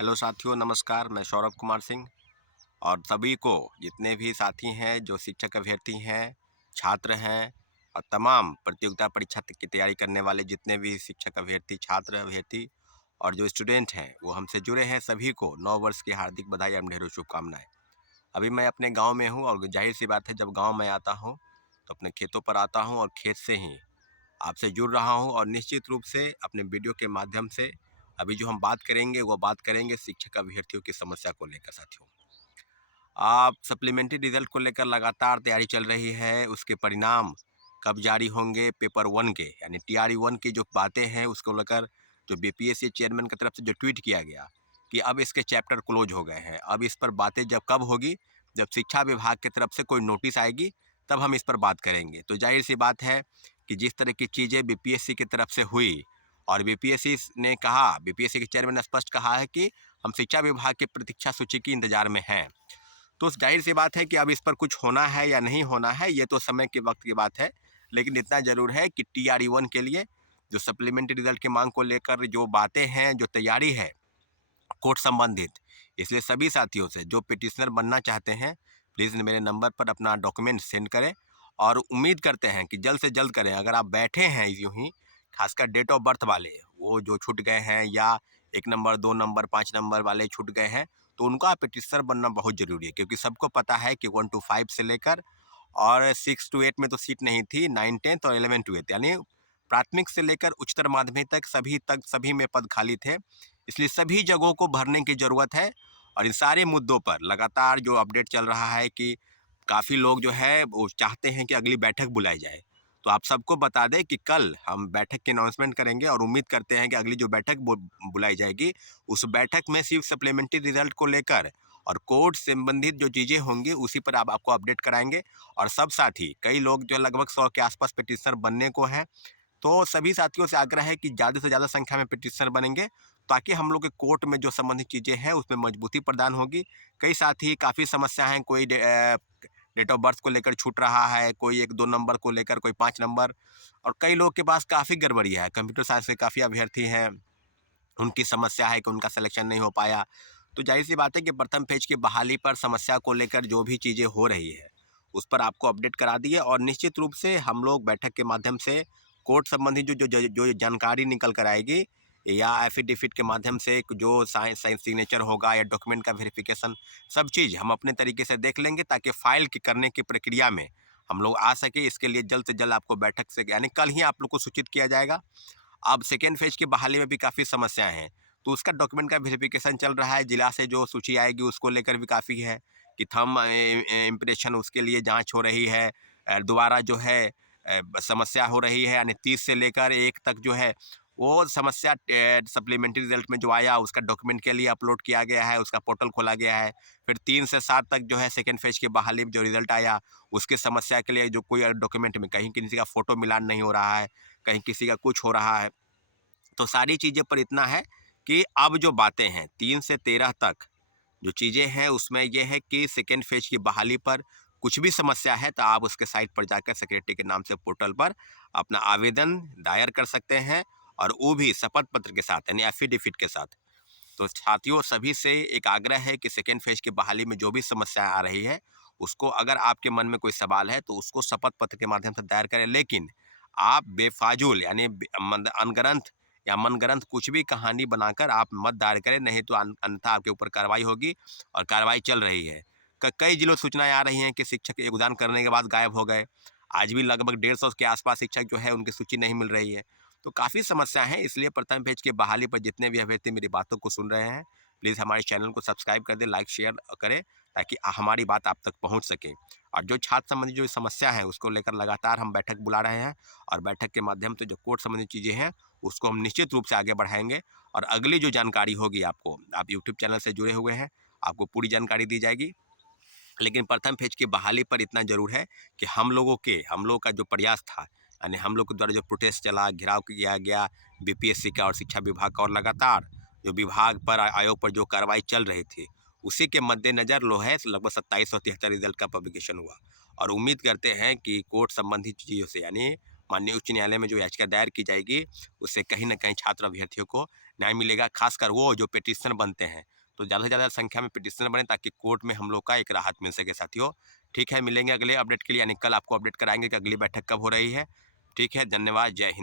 Hello साथियों, नमस्कार। मैं सौरभ कुमार सिंह और सभी को, जितने भी साथी हैं जो शिक्षक अभ्यर्थी हैं, छात्र हैं और तमाम प्रतियोगिता परीक्षा की तैयारी करने वाले जितने भी शिक्षक अभ्यर्थी, छात्र अभ्यर्थी और जो स्टूडेंट हैं वो हमसे जुड़े हैं, सभी को नव वर्ष की हार्दिक बधाई एवं ढेरों शुभकामनाएं। अभी मैं अपने गांव में हूं और जाहिर सी बात है, जब गांव में आता हूं तो अपने खेतों पर आता हूं और खेत से ही आपसे जुड़ रहा हूं और निश्चित रूप से अपने वीडियो के माध्यम से अभी जो हम बात करेंगे वो बात करेंगे शिक्षक अभ्यर्थियों की समस्या को लेकर। साथियों, आप सप्लीमेंट्री रिजल्ट को लेकर लगातार तैयारी चल रही है। उसके परिणाम कब जारी होंगे, पेपर 1 के यानी TRE 1 की जो बातें हैं उसको लेकर जो BPSC चेयरमैन की तरफ से जो ट्वीट किया गया कि अब इसके चैप्टर क्लोज हो गए हैं। अब इस पर बातें जब कब होगी, जब शिक्षा विभाग की तरफ से कोई नोटिस आएगी तब हम इस पर बात करेंगे। तो जाहिर सी बात है कि जिस तरह की चीज़ें BPSC की तरफ से हुई और BPSC ने कहा, BPSC के चेयरमैन ने स्पष्ट कहा है कि हम शिक्षा विभाग की प्रतीक्षा सूची के इंतजार में हैं। तो जाहिर सी बात है कि अब इस पर कुछ होना है या नहीं होना है, ये तो समय के वक्त की बात है। लेकिन इतना ज़रूर है कि TRE 1 के लिए जो सप्लीमेंट्री रिजल्ट की मांग को लेकर जो बातें हैं, जो तैयारी है कोर्ट संबंधित, इसलिए सभी साथियों से जो पिटिशनर बनना चाहते हैं, प्लीज़ मेरे नंबर पर अपना डॉक्यूमेंट सेंड करें और उम्मीद करते हैं कि जल्द से जल्द करें। अगर आप बैठे हैं यूँ ही, खासकर डेट ऑफ बर्थ वाले, वो जो छूट गए हैं या 1 नंबर, 2 नंबर, 5 नंबर वाले छूट गए हैं, तो उनका पिटिशनर बनना बहुत ज़रूरी है। क्योंकि सबको पता है कि 1 to 5 से लेकर और 6 to 8 में तो सीट नहीं थी, 9, 10th और 11 to 8 यानी प्राथमिक से लेकर उच्चतर माध्यमिक तक सभी में पद खाली थे। इसलिए सभी जगहों को भरने की ज़रूरत है और इन सारे मुद्दों पर लगातार जो अपडेट चल रहा है कि काफ़ी लोग जो है वो चाहते हैं कि अगली बैठक बुलाई जाए। तो आप सबको बता दें कि कल हम बैठक की अनाउंसमेंट करेंगे और उम्मीद करते हैं कि अगली जो बैठक बुलाई जाएगी, उस बैठक में सिर्फ सप्लीमेंट्री रिजल्ट को लेकर और कोर्ट संबंधित जो चीज़ें होंगी उसी पर आपको अपडेट कराएंगे। और सब साथी, कई लोग जो लगभग 100 के आसपास पिटिशनर बनने को हैं, तो सभी साथियों से आग्रह है कि ज़्यादा से ज़्यादा संख्या में पिटिशनर बनेंगे ताकि हम लोग के कोर्ट में जो संबंधित चीज़ें हैं उसमें मजबूती प्रदान होगी। कई साथी काफ़ी समस्या हैं, कोई डेट ऑफ बर्थ को लेकर छूट रहा है, कोई 1-2 नंबर को लेकर, कोई 5 नंबर, और कई लोग के पास काफ़ी गड़बड़ी है। कंप्यूटर साइंस के काफ़ी अभ्यर्थी हैं, उनकी समस्या है कि उनका सिलेक्शन नहीं हो पाया। तो ज़ाहिर-सी बात है कि प्रथम फेज की बहाली पर समस्या को लेकर जो भी चीज़ें हो रही है, उस पर आपको अपडेट करा दिए और निश्चित रूप से हम लोग बैठक के माध्यम से कोर्ट संबंधी जो जानकारी निकल कर आएगी या एफिडेविट के माध्यम से जो साइन साइन सिग्नेचर होगा या डॉक्यूमेंट का वेरिफिकेशन, सब चीज़ हम अपने तरीके से देख लेंगे ताकि फाइल की करने की प्रक्रिया में हम लोग आ सके। इसके लिए जल्द से जल्द आपको बैठक से यानी कल ही आप लोग को सूचित किया जाएगा। अब सेकेंड फेज की बहाली में भी काफ़ी समस्याएं हैं, तो उसका डॉक्यूमेंट का वेरिफिकेशन चल रहा है। जिला से जो सूची आएगी उसको लेकर भी काफ़ी है कि थंब इम्प्रेशन, उसके लिए जांच हो रही है। दोबारा जो है समस्या हो रही है, यानी 30 से लेकर 1 तक जो है वो समस्या सप्लीमेंट्री रिजल्ट में जो आया उसका डॉक्यूमेंट के लिए अपलोड किया गया है, उसका पोर्टल खोला गया है। फिर 3 से 7 तक जो है सेकेंड फेज की बहाली में जो रिजल्ट आया उसकी समस्या के लिए जो कोई डॉक्यूमेंट में कहीं किसी का फ़ोटो मिलान नहीं हो रहा है, कहीं किसी का कुछ हो रहा है। तो सारी चीज़ें पर इतना है कि अब जो बातें हैं 3 से 13 तक जो चीज़ें हैं उसमें ये है कि सेकेंड फेज की बहाली पर कुछ भी समस्या है तो आप उसके साइट पर जाकर सेक्रेटरी के नाम से पोर्टल पर अपना आवेदन दायर कर सकते हैं और वो भी शपथ पत्र के साथ यानी एफिडेविट के साथ। तो साथियों, सभी से एक आग्रह है कि सेकेंड फेज की बहाली में जो भी समस्याएं आ रही है उसको, अगर आपके मन में कोई सवाल है तो उसको शपथ पत्र के माध्यम से दायर करें। लेकिन आप बेफाजुल यानी अनगढ़ंत या मनगढ़ंत कुछ भी कहानी बनाकर आप मत दायर करें, नहीं तो अन्यथा आपके ऊपर कार्रवाई होगी और कार्रवाई चल रही है। कई जिलों से सूचनाएं आ रही हैं कि शिक्षक योगदान करने के बाद गायब हो गए। आज भी लगभग 150 के आसपास शिक्षक जो है उनकी सूची नहीं मिल रही है। तो काफ़ी समस्या है, इसलिए प्रथम पेज की बहाली पर जितने भी अभ्यर्थी मेरी बातों को सुन रहे हैं, प्लीज़ हमारे चैनल को सब्सक्राइब कर दें, लाइक शेयर करें ताकि हमारी बात आप तक पहुंच सके। और जो छात्र संबंधी जो समस्या है उसको लेकर लगातार हम बैठक बुला रहे हैं और बैठक के माध्यम से जो कोर्ट संबंधी चीज़ें हैं उसको हम निश्चित रूप से आगे बढ़ाएंगे। और अगली जो जानकारी होगी आपको, आप यूट्यूब चैनल से जुड़े हुए हैं, आपको पूरी जानकारी दी जाएगी। लेकिन प्रथम फेज की बहाली पर इतना ज़रूर है कि हम लोगों का जो प्रयास था, यानी हम लोग के द्वारा जो प्रोटेस्ट चला, घेराव किया गया BPSC का और शिक्षा विभाग का, और लगातार जो विभाग पर आयोग पर जो कार्रवाई चल रही थी, उसी के मद्देनज़र लो है लगभग 2773 रिजल्ट का पब्लिकेशन हुआ। और उम्मीद करते हैं कि कोर्ट संबंधित चीज़ों से यानी माननीय उच्च न्यायालय में जो याचिका दायर की जाएगी उससे कहीं ना कहीं छात्र अभ्यर्थियों को न्याय मिलेगा, खासकर वो जो पिटिशनर बनते हैं। तो ज़्यादा से ज़्यादा संख्या में पिटिशनर बने ताकि कोर्ट में हम लोग का एक राहत मिल सके साथियों। ठीक है, मिलेंगे अगले अपडेट के लिए, यानी कल आपको अपडेट कराएंगे कि अगली बैठक कब हो रही है। ठीक है, धन्यवाद, जय हिंद।